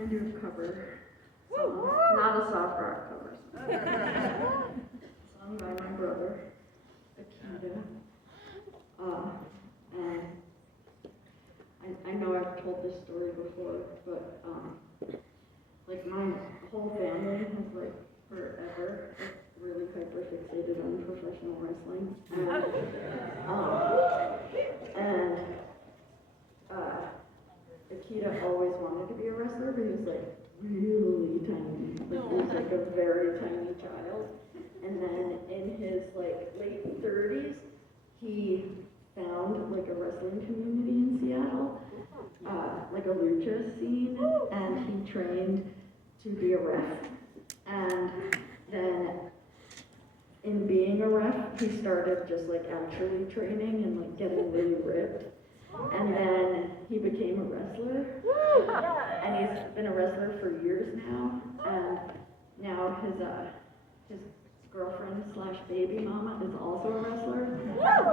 gonna do a cover song, not a soft rock cover song. Sung by my brother, Kimya. And I know I've told this story before, but like my whole family has like forever really hyper fixated on professional wrestling, and Akita always wanted to be a wrestler, but he was like really tiny, like he was like a very tiny child, and then in his like late 30s, he found like a wrestling community in Seattle, like a lucha scene, and he trained to be a ref, and then in being a ref, he started just like actually training and like getting really ripped. And then he became a wrestler, and he's been a wrestler for years now. And now his girlfriend / baby mama is also a wrestler,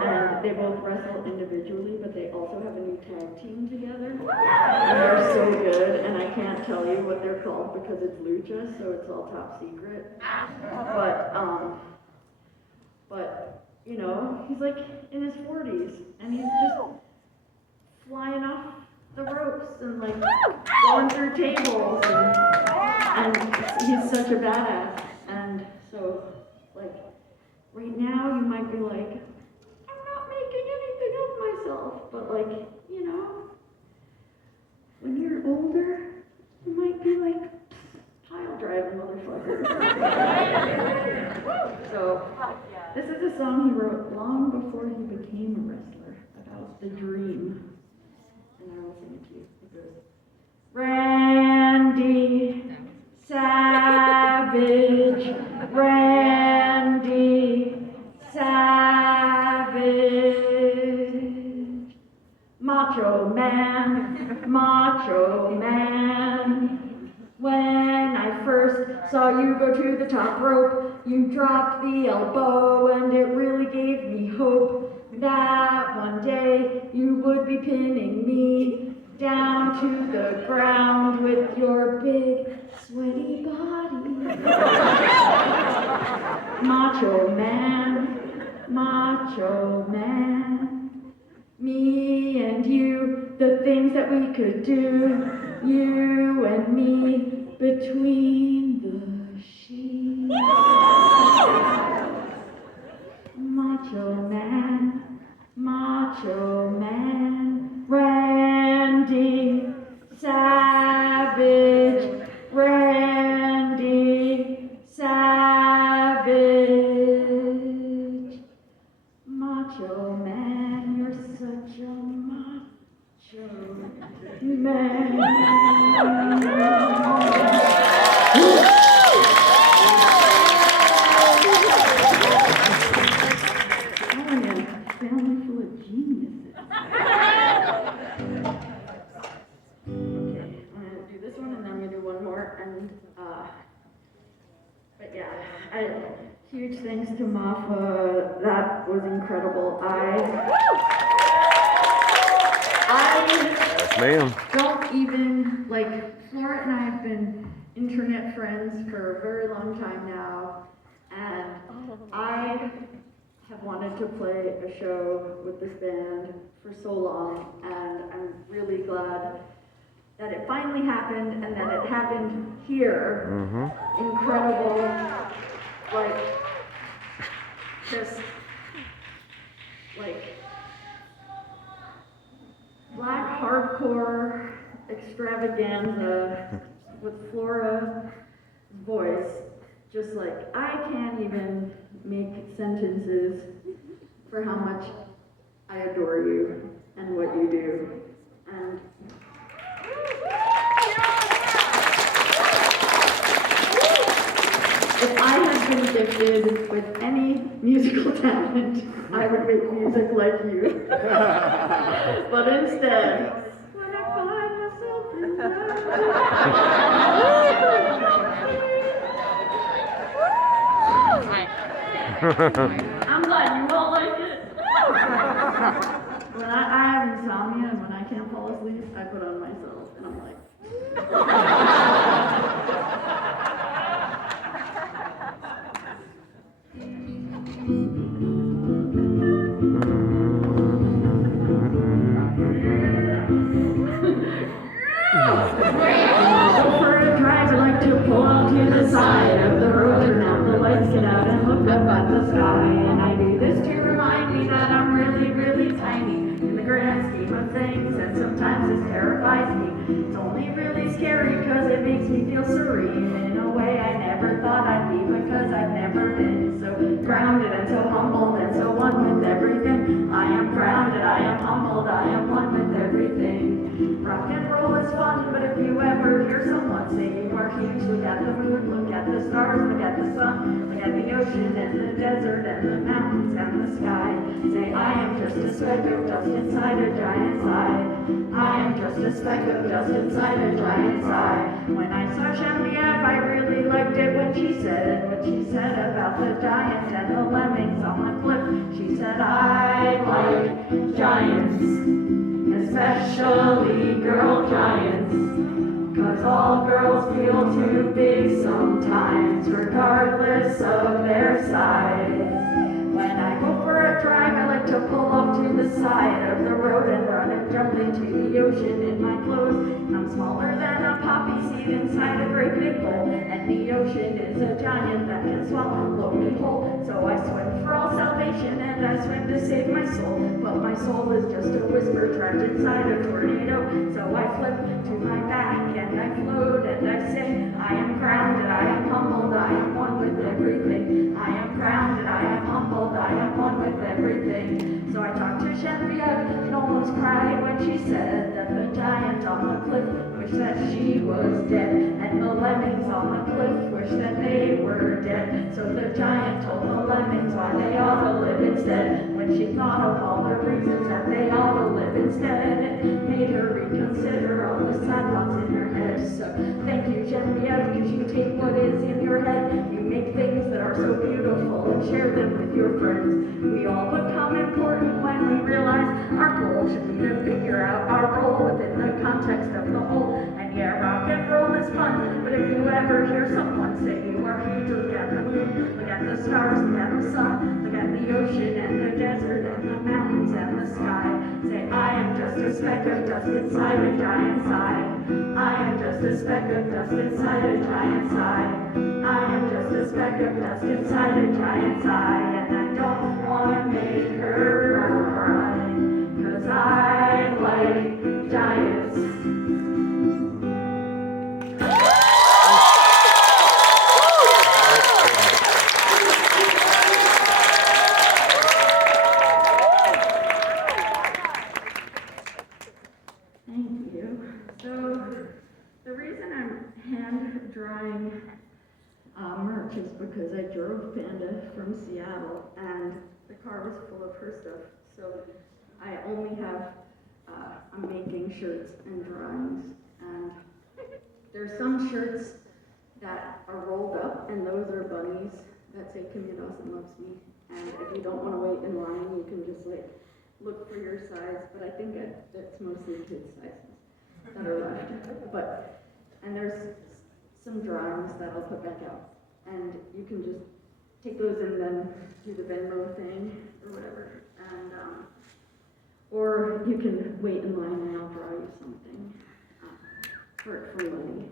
and they both wrestle individually, but they also have a new tag team together. And they're so good, and I can't tell you what they're called because it's lucha, so it's all top secret. But you know, he's like in his 40s, and he's just flying off the ropes and like going through tables, and he's such a badass. And so, like, right now you might be like, I'm not making anything of myself, but like, you know, when you're older, you might be like, pile driving motherfucker. So, this is a song he wrote long before he became a wrestler, about the dream. And I will sing it to you. It goes, Randy Savage, Randy Savage, Macho Man, Macho Man. When I first saw you go to the top rope, you dropped the elbow, and it really gave me hope that one day you would be pinning me down to the ground with your big, sweaty body. Macho Man, Macho Man, me and you, the things that we could do, you and me, between the sheets. Macho Man, Macho Man, Randy Savage, Randy Savage. Macho Man, you're such a macho man. Family full of geniuses. Okay, I'm gonna do this one and then I'm gonna do one more. And but yeah, huge thanks to Mafa. That was incredible. Yes, ma'am. Don't even, like, Flora and I have been internet friends for a very long time now, and I have wanted to play a show with this band for so long, and I'm really glad that it finally happened, and that it happened here. Incredible, like, just, like, black hardcore extravaganza with Flora's voice. Just like, I can't even make sentences for how much I adore you and what you do. And if I had been gifted with any musical talent, I would make music like you. But instead, when I find myself in I'm glad you all like it. When I have insomnia and when I can't fall asleep, I put on myself and I'm like. me feel serene in a way I never thought I'd be, because I've never been so grounded and so humbled and so one with everything. I am grounded, I am humbled, I am one with everything. Rock and roll is fun, but if you ever hear someone say you are huge, look at the moon, look at the stars, look at the sun, look at the ocean and the desert and the mountains and the sky. Say, I am just a speck of dust inside a giant's eye. I am just a speck of dust inside a giant's eye. When I saw Genevieve, I really liked it when she said about the giant and the lemmings on the cliff. She said, I like giants, especially girl giants, 'cause all girls feel too big sometimes, regardless of their size. When I go for a drive, I like to pull off to the side of the road and run and jump into the ocean in my clothes. I'm smaller than a poppy seed inside a great big bowl, and the ocean is a giant that can swallow me whole. So I swim for all salvation, and I swim to save my soul, but my soul is just a whisper trapped inside a tornado. So I flip to my back and I float and I say, I am grounded, I am humbled, I am one with everything. I am grounded, I am humbled, I am one with everything. So I talked to Genevieve and almost cried when she said that the giant on the cliff wished that she was dead, and the lemmings on the cliff wished that they were dead. So the giant told the lemmings why they ought to live instead. When she thought of all the reasons that they ought to live instead, it made her reconsider all the sad thoughts in her head. So thank you, Genevieve, because you take what is in your head, you make things that are so beautiful and share them with your friends. We all become important when we realize our goal should be to figure out our role within the context of the whole. And yeah, rock and roll is fun, but if you ever hear someone say you are huge, look at the moon, look at the stars, look at the sun, look at the ocean and the desert and the mountains and the sky. Say, I am just a speck of dust inside a giant's eye. I am just a speck of dust inside a giant's eye. I am just a speck of dust inside a giant's eye, and I don't want to make her cry, 'cause I like giants. Thank you. So the reason I'm hand drying merch is because I drove Panda from Seattle and the car was full of her stuff. So I only have, I'm making shirts and drawings, and there's some shirts that are rolled up, and those are bunnies that say Kimya Dawson loves me. And if you don't want to wait in line, you can just like look for your size, but I think it's mostly kids' sizes that are left. And there's some drawings that I'll put back out, and you can just take those and then do the Venmo thing or whatever, and or you can wait in line and I'll draw you something for money.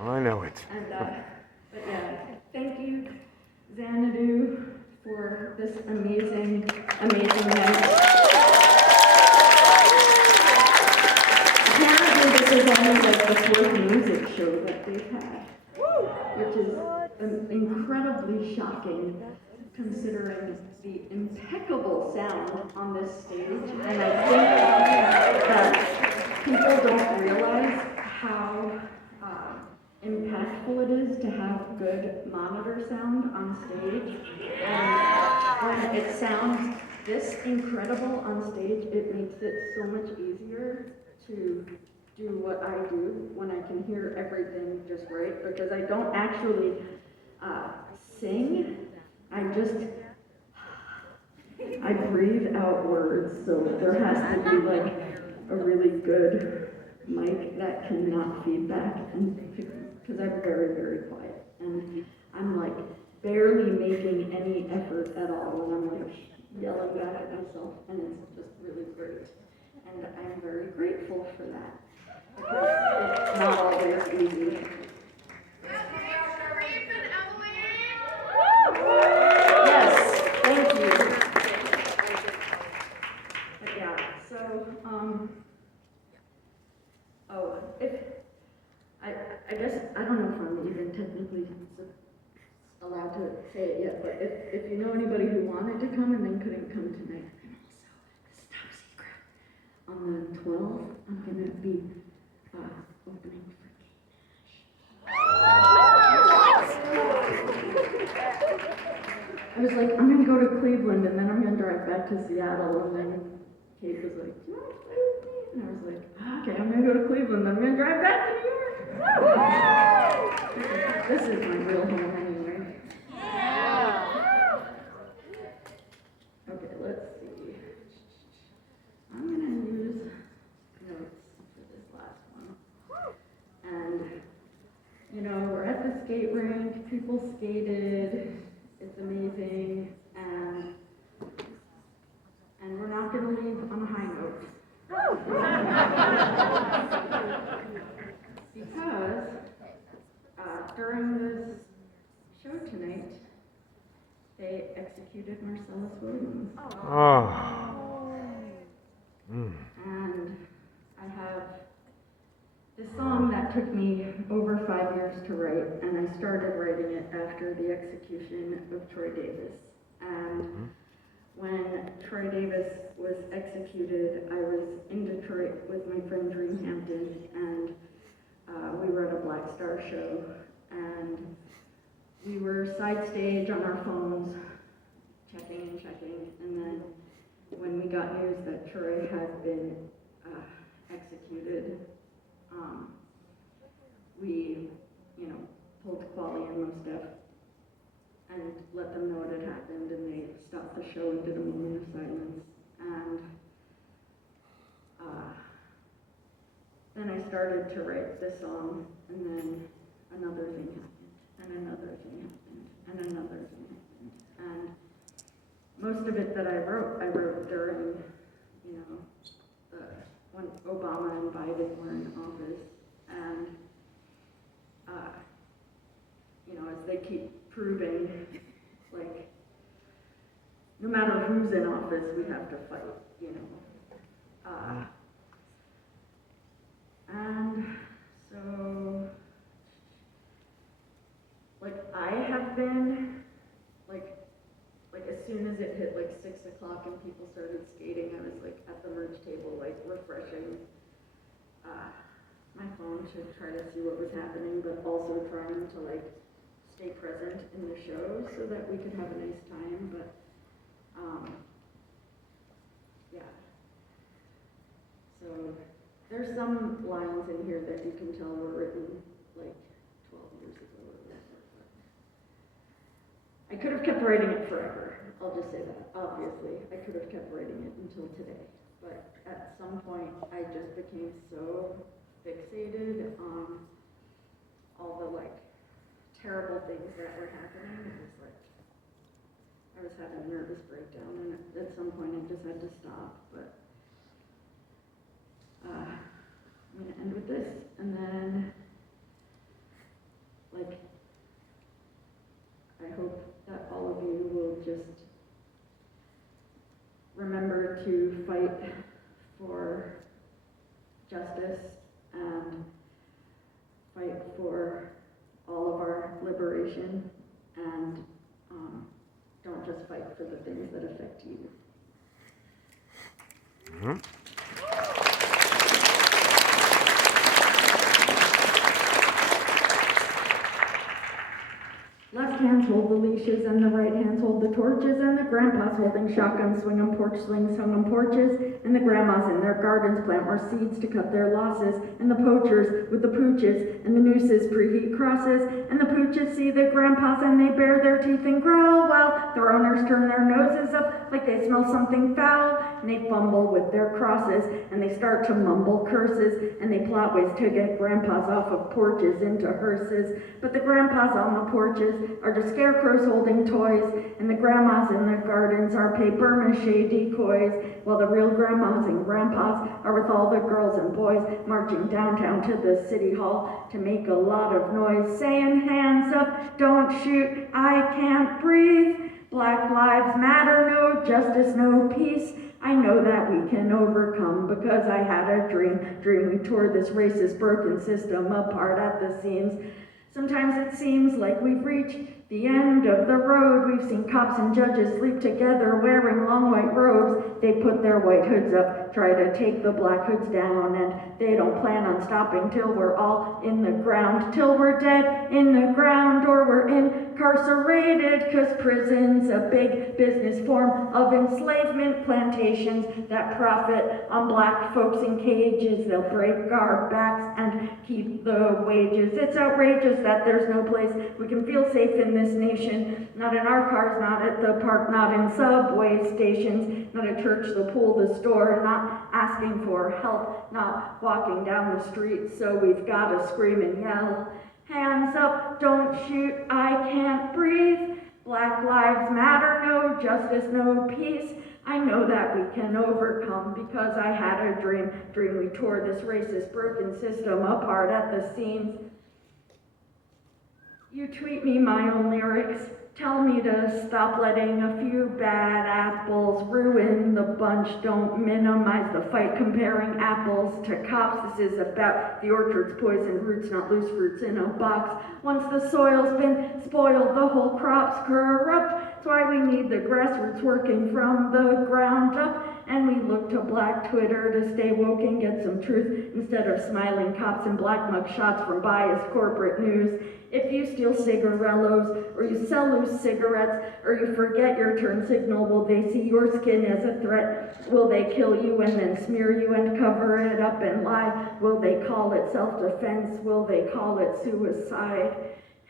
I know it. And but yeah, thank you, Xanadu, for this amazing night. Apparently this is only like the fourth music show that they've had, which is incredibly shocking considering the impeccable sound on this stage. And I think that people don't realize how impactful it is to have good monitor sound on stage. And when it sounds this incredible on stage, it makes it so much easier to do what I do when I can hear everything just right, because I don't actually sing. I breathe out words, so there has to be like a really good mic that cannot feedback, and because I'm very, very quiet, and I'm like barely making any effort at all, and I'm like yelling back at myself, and it's just really great, and I'm very grateful for that, because it's not always easy. Yes, thank you. But yeah, so, oh, I guess, I don't know if I'm even technically allowed to say it yet, but if you know anybody who wanted to come and then couldn't come tonight, I'm also, this is top secret, on the 12th, I'm gonna be opening for I was like, I'm gonna go to Cleveland and then I'm gonna drive back to Seattle, and then Kate was like, do you want to play with me? And I was like, okay, I'm gonna go to Cleveland, then I'm gonna drive back to New York. This is my real home anyway. Okay, let's see. I'm gonna use notes for this last one. And, you know, we're at the skate rink, people skated, it's amazing, and we're not gonna leave on a high note. Because during this show tonight, they executed Marcellus Williams. Oh. And I have this song that took me over 5 years to write, and I started writing it after the execution of Troy Davis. And when Troy Davis was executed, I was in Detroit with my friend Dream Hampton, and we were at a Black Star show, and we were side stage on our phones, checking, and then when we got news that Troy had been executed, we, you know, pulled Quali and most stuff and let them know what had happened, and they stopped the show and did a moment of silence. And then I started to write this song, and then another thing happened, and another thing happened, and another thing happened. And most of it that I wrote during, you know, when Obama and Biden were in office. And, you know, as they keep proving, like, no matter who's in office, we have to fight, you know. And so, like, I have been, like as soon as it hit like 6 o'clock and people started skating, I was like at the merch table, like refreshing my phone to try to see what was happening, but also trying to like stay present in the show so that we could have a nice time. But yeah. So there's some lines in here that you can tell were written like 12 years ago or whatever. But I could have kept writing it forever. I'll just say that. Obviously, I could have kept writing it until today. But at some point, I just became so fixated on all the like terrible things that were happening. It was like I was having a nervous breakdown, and at some point, I just had to stop. But I'm gonna end with this, and then like I hope that all of you will just remember to fight for justice and fight for all of our liberation, and don't just fight for the things that affect you. Left hands hold the leashes and the right hands hold the torches, and the grandpas holding shotguns swing on porch slings hung on porches, and the grandmas in their gardens plant more seeds to cut their losses, and the poachers with the pooches and the nooses preheat crosses, and the pooches see the grandpas and they bare their teeth and growl while their owners turn their noses up like they smell something foul, and they fumble with their crosses, and they start to mumble curses, and they plot ways to get grandpas off of porches into hearses, but the grandpas on the porches are just scarecrows holding toys, and the grandmas in the gardens are paper mache decoys, while the real grandmas and grandpas are with all the girls and boys marching downtown to the city hall to make a lot of noise, saying hands up, don't shoot, I can't breathe, Black Lives Matter, no justice, no peace, I know that we can overcome because I had a dream we tore this racist broken system apart at the seams. Sometimes it seems like we've reached the end of the road. We've seen cops and judges sleep together wearing long white robes. They put their white hoods up, try to take the black hoods down, and they don't plan on stopping till we're all in the ground, till we're dead in the ground or we're incarcerated, 'cause prison's a big business form of enslavement, plantations that profit on black folks in cages. They'll break our backs and keep the wages. It's outrageous that there's no place we can feel safe in this nation. Not in our cars, not at the park, not in subway stations, not at church, the pool, the store, not asking for help, not walking down the street. So we've got to scream and yell. Hands up, don't shoot, I can't breathe. Black lives matter, no justice, no peace. I know that we can overcome because I had a dream we tore this racist broken system apart at the seams. You tweet me my own lyrics, tell me to stop letting a few bad apples ruin the bunch. Don't minimize the fight comparing apples to cops. This is about the orchard's poisoned roots, not loose fruits in a box. Once the soil's been spoiled, the whole crop's corrupt. That's why we need the grassroots working from the ground up. And we look to Black Twitter to stay woke and get some truth instead of smiling cops and black mug shots from biased corporate news. If you steal cigarellos, or you sell loose cigarettes, or you forget your turn signal, will they see your skin as a threat? Will they kill you and then smear you and cover it up and lie? Will they call it self-defense? Will they call it suicide?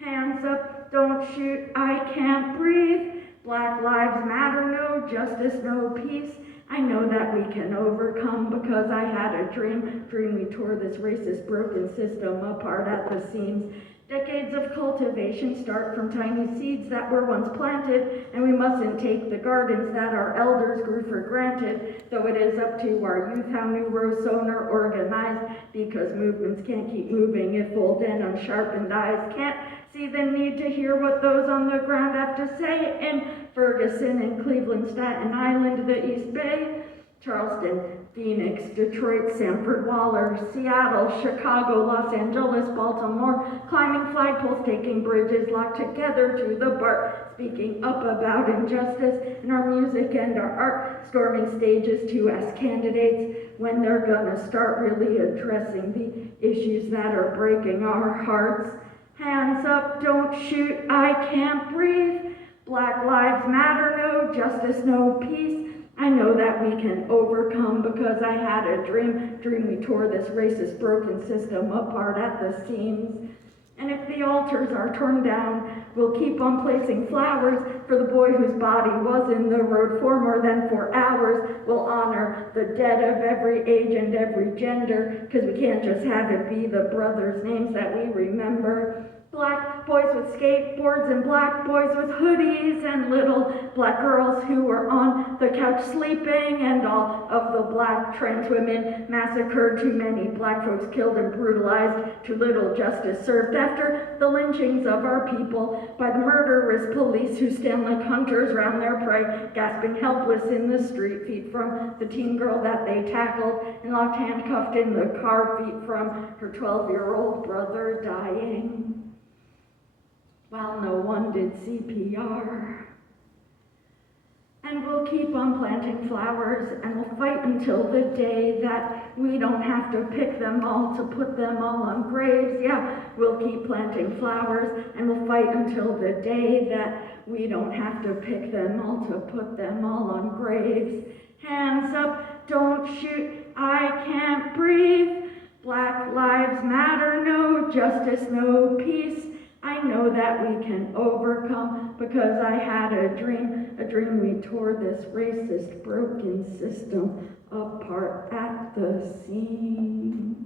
Hands up, don't shoot, I can't breathe. Black lives matter, no justice, no peace. I know that we can overcome because I had a dream we tore this racist broken system apart at the seams. Decades of cultivation start from tiny seeds that were once planted, and we mustn't take the gardens that our elders grew for granted, though it is up to our youth how new rows sown or organized, because movements can't keep moving if old and unsharpened eyes can't see the need to hear what those on the ground have to say. In Ferguson and Cleveland, Staten Island, the East Bay, Charleston, Phoenix, Detroit, Sanford, Waller, Seattle, Chicago, Los Angeles, Baltimore, climbing flagpoles, taking bridges, locked together to the bar, speaking up about injustice in our music and our art, storming stages to ask candidates when they're gonna start really addressing the issues that are breaking our hearts. Hands up, don't shoot, I can't breathe. Black lives matter, no justice, no peace. I know that we can overcome because I had a dream we tore this racist broken system apart at the seams. And if the altars are torn down, we'll keep on placing flowers for the boy whose body was in the road for more than 4 hours. We'll honor the dead of every age and every gender, because we can't just have it be the brothers' names that we remember. Black boys with skateboards and black boys with hoodies and little black girls who were on the couch sleeping, and all of the black trans women massacred, too many black folks killed and brutalized, too little justice served after the lynchings of our people by the murderous police who stand like hunters round their prey, gasping helpless in the street, feet from the teen girl that they tackled and locked handcuffed in the car, feet from her 12-year-old brother dying while no one did CPR. And we'll keep on planting flowers, and we'll fight until the day that we don't have to pick them all to put them all on graves. Yeah, we'll keep planting flowers, and we'll fight until the day that we don't have to pick them all to put them all on graves. Hands up, don't shoot, I can't breathe. Black lives matter, no justice, no peace. I know that we can overcome because I had a dream we tore this racist broken system apart at the seams.